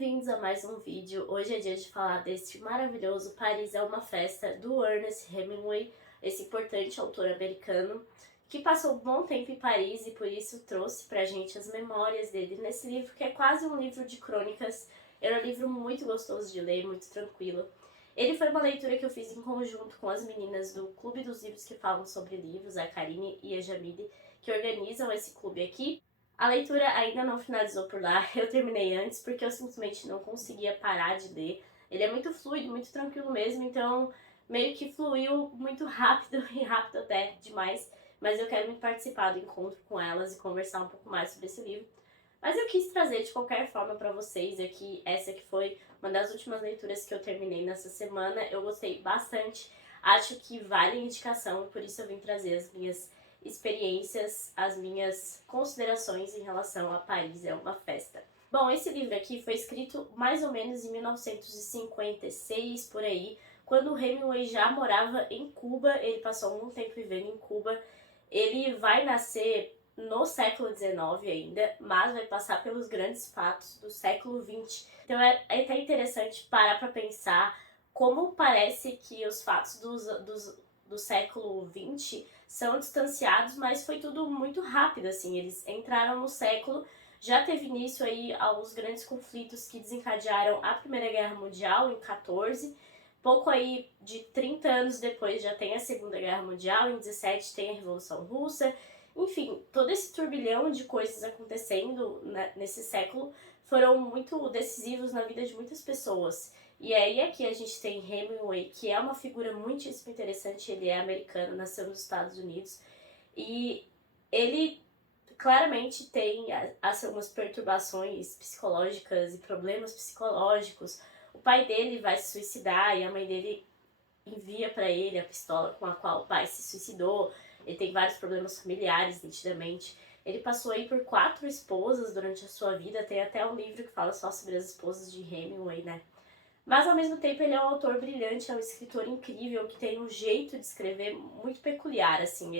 Bem-vindos a mais um vídeo. Hoje é dia de falar desse maravilhoso Paris é uma Festa, do Ernest Hemingway, esse importante autor americano, que passou um bom tempo em Paris e por isso trouxe pra gente as memórias dele nesse livro, que é quase um livro de crônicas. Era um livro muito gostoso de ler, muito tranquilo. Ele foi uma leitura que eu fiz em conjunto com as meninas do Clube dos Livros que falam sobre livros, a Karine e a Jamile, que organizam esse clube aqui. A leitura ainda não finalizou por lá, eu terminei antes porque eu simplesmente não conseguia parar de ler. Ele é muito fluido, muito tranquilo mesmo, então meio que fluiu muito rápido e rápido até demais, mas eu quero muito participar do encontro com elas e conversar um pouco mais sobre esse livro. Mas eu quis trazer de qualquer forma para vocês aqui, essa que foi uma das últimas leituras que eu terminei nessa semana, eu gostei bastante, acho que vale a indicação, por isso eu vim trazer as minhas experiências, as minhas considerações em relação a Paris é uma Festa. Bom, esse livro aqui foi escrito mais ou menos em 1956, por aí, quando o Hemingway já morava em Cuba, ele passou um tempo vivendo em Cuba. Ele vai nascer no século XIX ainda, mas vai passar pelos grandes fatos do século XX. Então é até interessante parar para pensar como parece que os fatos do século XX são distanciados, mas foi tudo muito rápido, assim, eles entraram no século, já teve início aí aos grandes conflitos que desencadearam a Primeira Guerra Mundial em 14, pouco aí de 30 anos depois já tem a Segunda Guerra Mundial, em 17 tem a Revolução Russa, enfim, todo esse turbilhão de coisas acontecendo nesse século foram muito decisivos na vida de muitas pessoas. E aí aqui a gente tem Hemingway, que é uma figura muitíssimo interessante, ele é americano, nasceu nos Estados Unidos, e ele claramente tem algumas perturbações psicológicas e problemas psicológicos. O pai dele vai se suicidar e a mãe dele envia para ele a pistola com a qual o pai se suicidou. Ele tem vários problemas familiares, nitidamente. Ele passou aí por 4 esposas durante a sua vida, tem até um livro que fala só sobre as esposas de Hemingway, né? Mas ao mesmo tempo ele é um autor brilhante, é um escritor incrível que tem um jeito de escrever muito peculiar, assim.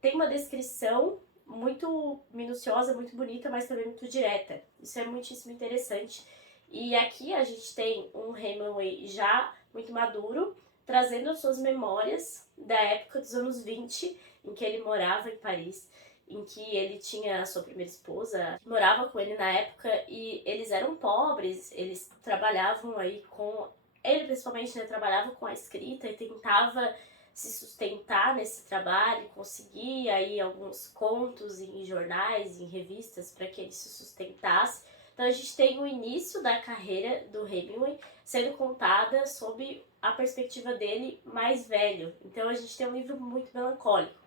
Tem uma descrição muito minuciosa, muito bonita, mas também muito direta. Isso é muitíssimo interessante. E aqui a gente tem um Hemingway já muito maduro, trazendo as suas memórias da época dos anos 20, em que ele morava em Paris, em que ele tinha a sua primeira esposa, que morava com ele na época, e eles eram pobres, eles trabalhavam aí com... Ele principalmente, né, trabalhava com a escrita e tentava se sustentar nesse trabalho, conseguia aí alguns contos em jornais, em revistas, para que ele se sustentasse. Então a gente tem o início da carreira do Hemingway sendo contada sob a perspectiva dele mais velho. Então a gente tem um livro muito melancólico.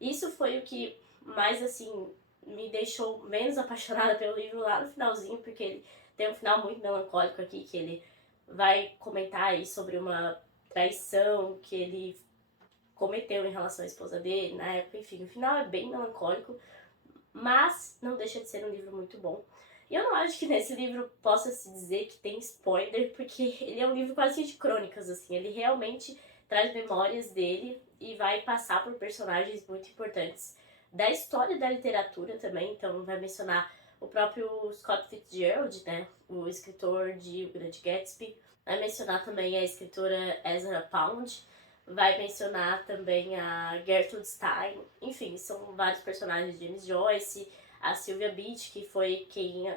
Isso foi o que mais, assim, me deixou menos apaixonada pelo livro lá no finalzinho, porque ele tem um final muito melancólico aqui, que ele vai comentar aí sobre uma traição que ele cometeu em relação à esposa dele na época. Enfim, o final é bem melancólico, mas não deixa de ser um livro muito bom. E eu não acho que nesse livro possa se dizer que tem spoiler, porque ele é um livro quase de crônicas, assim, ele realmente traz memórias dele e vai passar por personagens muito importantes da história da literatura também, então vai mencionar o próprio Scott Fitzgerald, né, o escritor de O Grande Gatsby, vai mencionar também a escritora Ezra Pound, vai mencionar também a Gertrude Stein, enfim, são vários personagens de James Joyce, a Sylvia Beach, que foi quem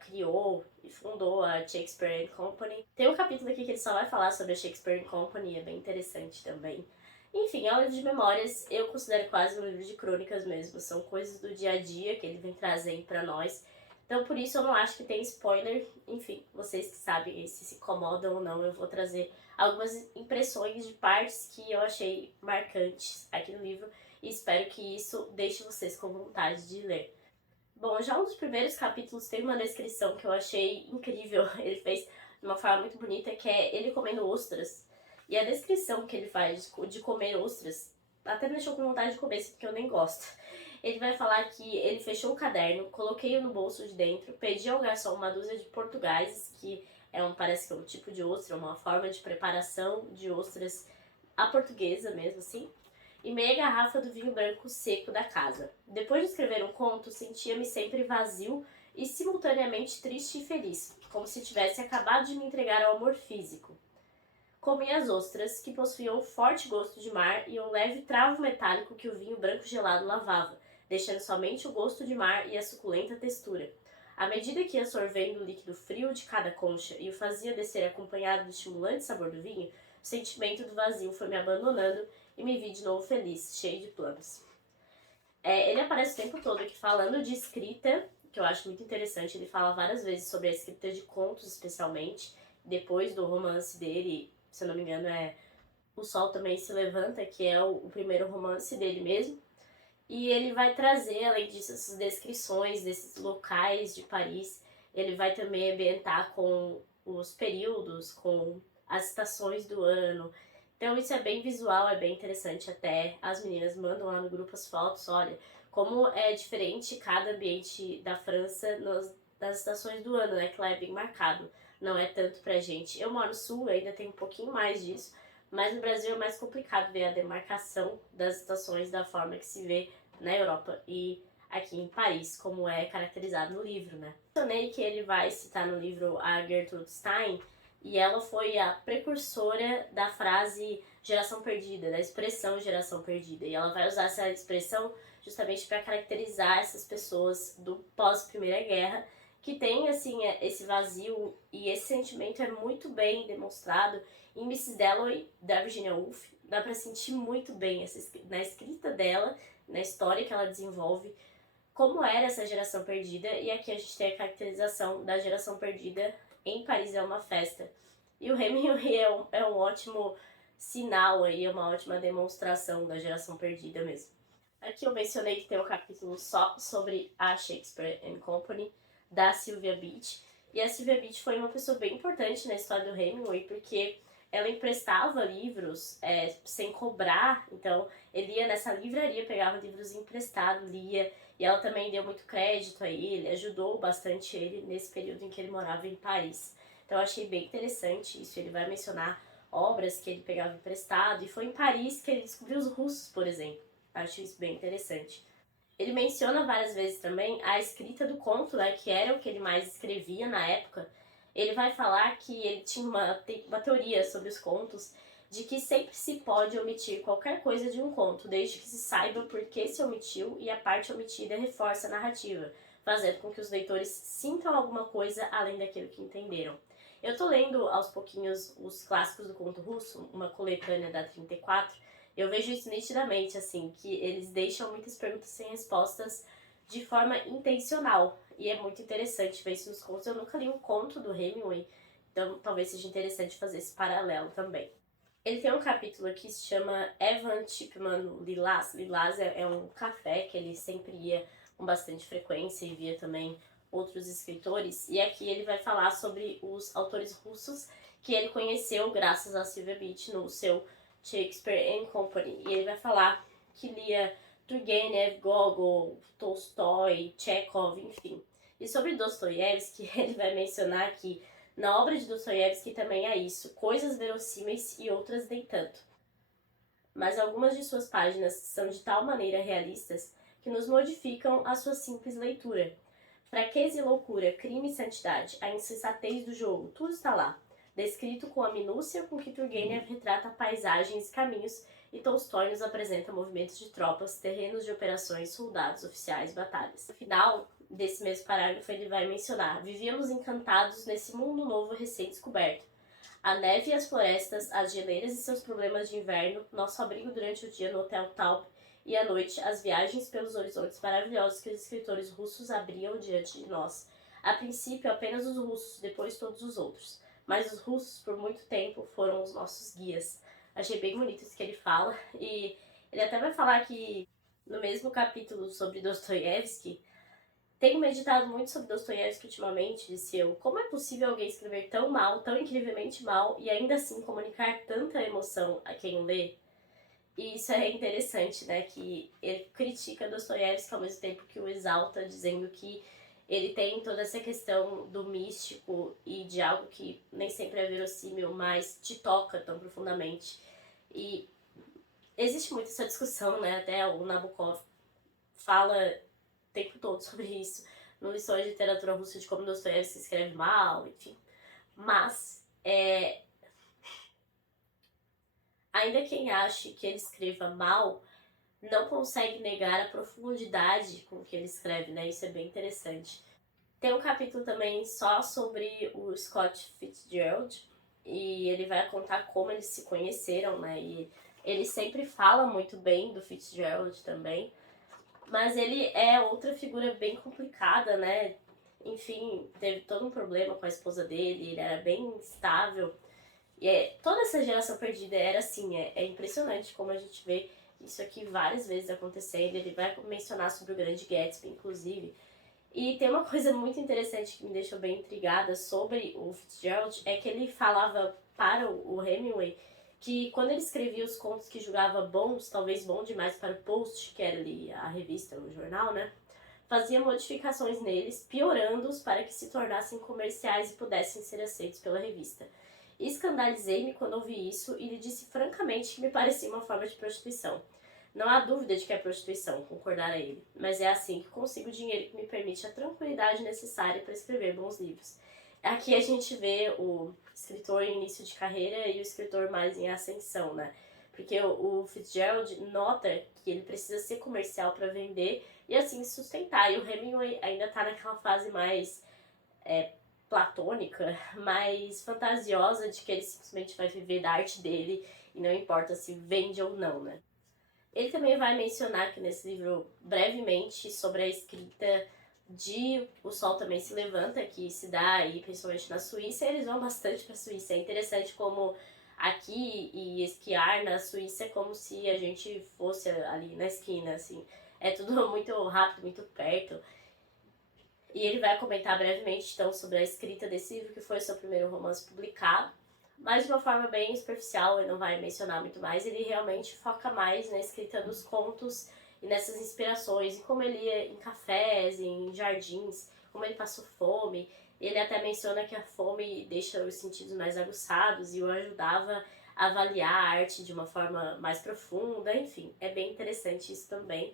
criou e fundou a Shakespeare Company. Tem um capítulo aqui que ele só vai falar sobre a Shakespeare Company, é bem interessante também. Enfim, é um livro de memórias, eu considero quase um livro de crônicas mesmo, são coisas do dia a dia que ele vem trazendo pra nós. Então por isso eu não acho que tem spoiler, enfim, vocês que sabem se se incomodam ou não, eu vou trazer algumas impressões de partes que eu achei marcantes aqui no livro e espero que isso deixe vocês com vontade de ler. Bom, já um dos primeiros capítulos tem uma descrição que eu achei incrível, ele fez de uma forma muito bonita, que é ele comendo ostras. E a descrição que ele faz de comer ostras até me deixou com vontade de comer, porque eu nem gosto. Ele vai falar que ele fechou o caderno, coloquei-o no bolso de dentro, pedi ao garçom uma dúzia de portugueses, que parece que é um tipo de ostra, uma forma de preparação de ostras à portuguesa mesmo, assim, e meia garrafa do vinho branco seco da casa. Depois de escrever um conto, sentia-me sempre vazio e simultaneamente triste e feliz. como se tivesse acabado de me entregar ao amor físico. Comi as ostras, que possuíam um forte gosto de mar e um leve travo metálico que o vinho branco gelado lavava, deixando somente o gosto de mar e a suculenta textura. À medida que ia sorvendo o líquido frio de cada concha e o fazia descer acompanhado do estimulante sabor do vinho, o sentimento do vazio foi me abandonando e me vi de novo feliz, cheio de planos. Ele aparece o tempo todo aqui falando de escrita, que eu acho muito interessante. Ele fala várias vezes sobre a escrita de contos, especialmente. Depois do romance dele, se eu não me engano, é O Sol Também Se Levanta, que é o primeiro romance dele mesmo. E ele vai trazer, além disso, essas descrições desses locais de Paris. Ele vai também ambientar com os períodos, com as estações do ano. Então isso é bem visual, é bem interessante até. As meninas mandam lá no grupo as fotos, olha, como é diferente cada ambiente da França nas estações do ano, né? Que lá é bem marcado. Não é tanto pra gente. Eu moro no sul, ainda tem um pouquinho mais disso. Mas no Brasil é mais complicado ver a demarcação das estações da forma que se vê na Europa e aqui em Paris, como é caracterizado no livro, né? Mencionei que ele vai citar no livro a Gertrude Stein, e ela foi a precursora da frase geração perdida, da expressão geração perdida. E ela vai usar essa expressão justamente para caracterizar essas pessoas do pós-Primeira Guerra, que tem assim esse vazio, e esse sentimento é muito bem demonstrado em Mrs. Dalloway, da Virginia Woolf. Dá para sentir muito bem na escrita dela, na história que ela desenvolve, como era essa geração perdida. E aqui a gente tem a caracterização da geração perdida em Paris é uma Festa. E o Hemingway é um ótimo sinal aí, é uma ótima demonstração da geração perdida mesmo. Aqui eu mencionei que tem um capítulo só sobre a Shakespeare and Company, da Sylvia Beach. E a Sylvia Beach foi uma pessoa bem importante na história do Hemingway, porque ela emprestava livros sem cobrar. Então ele ia nessa livraria, pegava livros emprestados, lia, e ela também deu muito crédito a ele, ajudou bastante ele nesse período em que ele morava em Paris. Então eu achei bem interessante isso. Ele vai mencionar obras que ele pegava emprestado, e foi em Paris que ele descobriu os russos, por exemplo. Acho isso bem interessante. Ele menciona várias vezes também a escrita do conto, né, que era o que ele mais escrevia na época. Ele vai falar que ele tinha uma teoria sobre os contos, de que sempre se pode omitir qualquer coisa de um conto, desde que se saiba por que se omitiu, e a parte omitida reforça a narrativa, fazendo com que os leitores sintam alguma coisa além daquilo que entenderam. Eu tô lendo aos pouquinhos os clássicos do conto russo, uma coletânea da 34. Eu vejo isso nitidamente, assim, que eles deixam muitas perguntas sem respostas de forma intencional. E é muito interessante ver isso nos contos. Eu nunca li um conto do Hemingway, então talvez seja interessante fazer esse paralelo também. Ele tem um capítulo aqui que se chama Evan Chipman Lilás. Lilás é um café que ele sempre ia com bastante frequência, e via também outros escritores. E aqui ele vai falar sobre os autores russos que ele conheceu graças a Sylvia Beach no seu Shakespeare and Company. E ele vai falar que lia Turgenev, Gogol, Tolstói, Chekhov, enfim. E sobre Dostoiévski, ele vai mencionar que na obra de Dostoiévski também há isso, coisas verossímeis e outras nem tanto. Mas algumas de suas páginas são de tal maneira realistas que nos modificam a sua simples leitura. Fraqueza e loucura, crime e santidade, a insensatez do jogo, tudo está lá, descrito com a minúcia com que Turgenev retrata paisagens e caminhos, e Tolstói nos apresenta movimentos de tropas, terrenos de operações, soldados, oficiais, batalhas. No final desse mesmo parágrafo ele vai mencionar: vivíamos encantados nesse mundo novo recém-descoberto. A neve e as florestas, as geleiras e seus problemas de inverno, nosso abrigo durante o dia no Hotel Taub, e à noite as viagens pelos horizontes maravilhosos que os escritores russos abriam diante de nós. A princípio apenas os russos, depois todos os outros. Mas os russos por muito tempo foram os nossos guias. Achei bem bonito isso que ele fala, e ele até vai falar que no mesmo capítulo sobre Dostoiévski, tenho meditado muito sobre Dostoiévski ultimamente, disse eu. Como é possível alguém escrever tão mal, tão incrivelmente mal, e ainda assim comunicar tanta emoção a quem lê? E isso é interessante, né, que ele critica Dostoiévski ao mesmo tempo que o exalta, dizendo que ele tem toda essa questão do místico e de algo que nem sempre é verossímil, mas te toca tão profundamente. E existe muito essa discussão, né, até o Nabokov fala o tempo todo sobre isso, no Lições de Literatura Russa de como Dostoiévski escreve mal, enfim. Mas, ainda quem ache que ele escreva mal, não consegue negar a profundidade com que ele escreve, né? Isso é bem interessante. Tem um capítulo também só sobre o Scott Fitzgerald, e ele vai contar como eles se conheceram, né? E ele sempre fala muito bem do Fitzgerald também, mas ele é outra figura bem complicada, né? Enfim, teve todo um problema com a esposa dele, ele era bem instável. E toda essa geração perdida era assim, é impressionante como a gente vê isso aqui várias vezes acontecendo. Ele vai mencionar sobre o Grande Gatsby, inclusive. E tem uma coisa muito interessante que me deixou bem intrigada sobre o Fitzgerald, é que ele falava para o Hemingway que quando ele escrevia os contos que julgava bons, talvez bom demais para o Post, que era ali a revista, o jornal, né? Fazia modificações neles, piorando-os para que se tornassem comerciais e pudessem ser aceitos pela revista. Escandalizei-me quando ouvi isso e lhe disse francamente que me parecia uma forma de prostituição. Não há dúvida de que é prostituição, concordara ele, mas é assim que consigo o dinheiro que me permite a tranquilidade necessária para escrever bons livros. Aqui a gente vê o escritor em início de carreira e o escritor mais em ascensão, né? Porque o Fitzgerald nota que ele precisa ser comercial para vender e assim sustentar. E o Hemingway ainda está naquela fase mais platônica, mais fantasiosa de que ele simplesmente vai viver da arte dele e não importa se vende ou não, né? Ele também vai mencionar aqui nesse livro brevemente sobre a escrita de O Sol Também Se Levanta, que se dá aí principalmente na Suíça, e eles vão bastante para a Suíça. É interessante como aqui e esquiar na Suíça é como se a gente fosse ali na esquina, assim. É tudo muito rápido, muito perto. E ele vai comentar brevemente, então, sobre a escrita desse livro, que foi o seu primeiro romance publicado. Mas de uma forma bem superficial, ele não vai mencionar muito mais. Ele realmente foca mais na escrita dos contos e nessas inspirações, em como ele ia em cafés, em jardins, como ele passou fome. Ele até menciona que a fome deixa os sentidos mais aguçados e o ajudava a avaliar a arte de uma forma mais profunda. Enfim, é bem interessante isso também.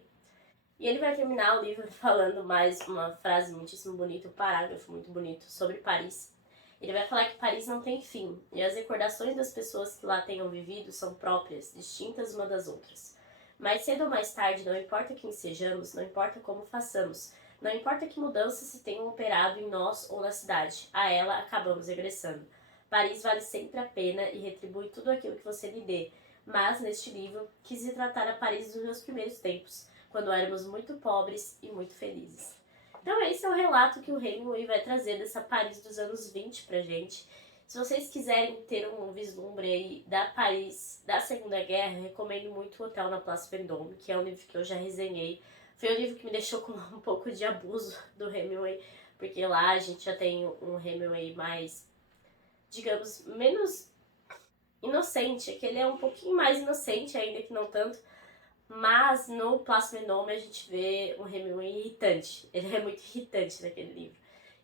E ele vai terminar o livro falando mais uma frase muitíssimo bonita, um parágrafo muito bonito sobre Paris. Ele vai falar que Paris não tem fim, e as recordações das pessoas que lá tenham vivido são próprias, distintas uma das outras. Mais cedo ou mais tarde, não importa quem sejamos, não importa como façamos, não importa que mudanças se tenham operado em nós ou na cidade, a ela acabamos regressando. Paris vale sempre a pena e retribui tudo aquilo que você lhe dê, mas, neste livro, quis retratar a Paris dos meus primeiros tempos, quando éramos muito pobres e muito felizes. Então esse é o relato que o Hemingway vai trazer dessa Paris dos anos 20 pra gente. Se vocês quiserem ter um vislumbre aí da Paris da Segunda Guerra, eu recomendo muito o Hotel na Place Vendôme, que é um livro que eu já resenhei. Foi um livro que me deixou com um pouco de abuso do Hemingway, porque lá a gente já tem um Hemingway mais, digamos, menos inocente, que ele é um pouquinho mais inocente ainda que não tanto, mas no Place Vendôme a gente vê um Hemingway irritante. Ele é muito irritante naquele livro.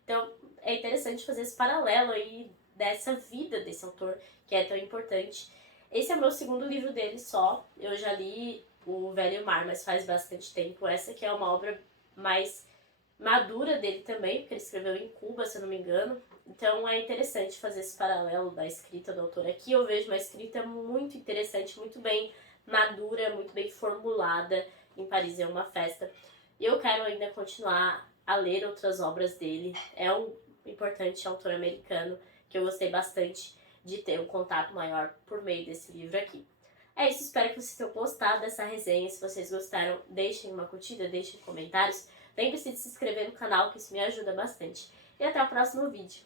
Então é interessante fazer esse paralelo aí dessa vida desse autor, que é tão importante. Esse é o meu segundo livro dele só. Eu já li O Velho e o Mar, mas faz bastante tempo. Essa que é uma obra mais madura dele também, porque ele escreveu em Cuba, se eu não me engano. Então é interessante fazer esse paralelo da escrita do autor. Aqui eu vejo uma escrita muito interessante, muito bem madura, muito bem formulada. Em Paris é uma festa. E eu quero ainda continuar a ler outras obras dele. É um importante autor americano que eu gostei bastante de ter um contato maior por meio desse livro aqui. É isso, espero que vocês tenham gostado dessa resenha. Se vocês gostaram, deixem uma curtida, deixem comentários. Lembre-se de se inscrever no canal, que isso me ajuda bastante. E até o próximo vídeo.